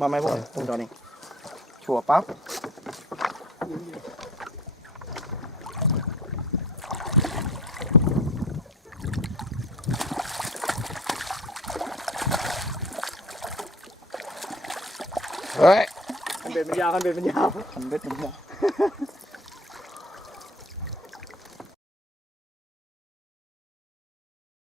มาไหมพวกตรงตอนนี้ชัวปั๊บเฮ้ยคันเบ็ดเป็นยาวคันเบ็ดเป็นยาวคันเบ็ดเป็นยาว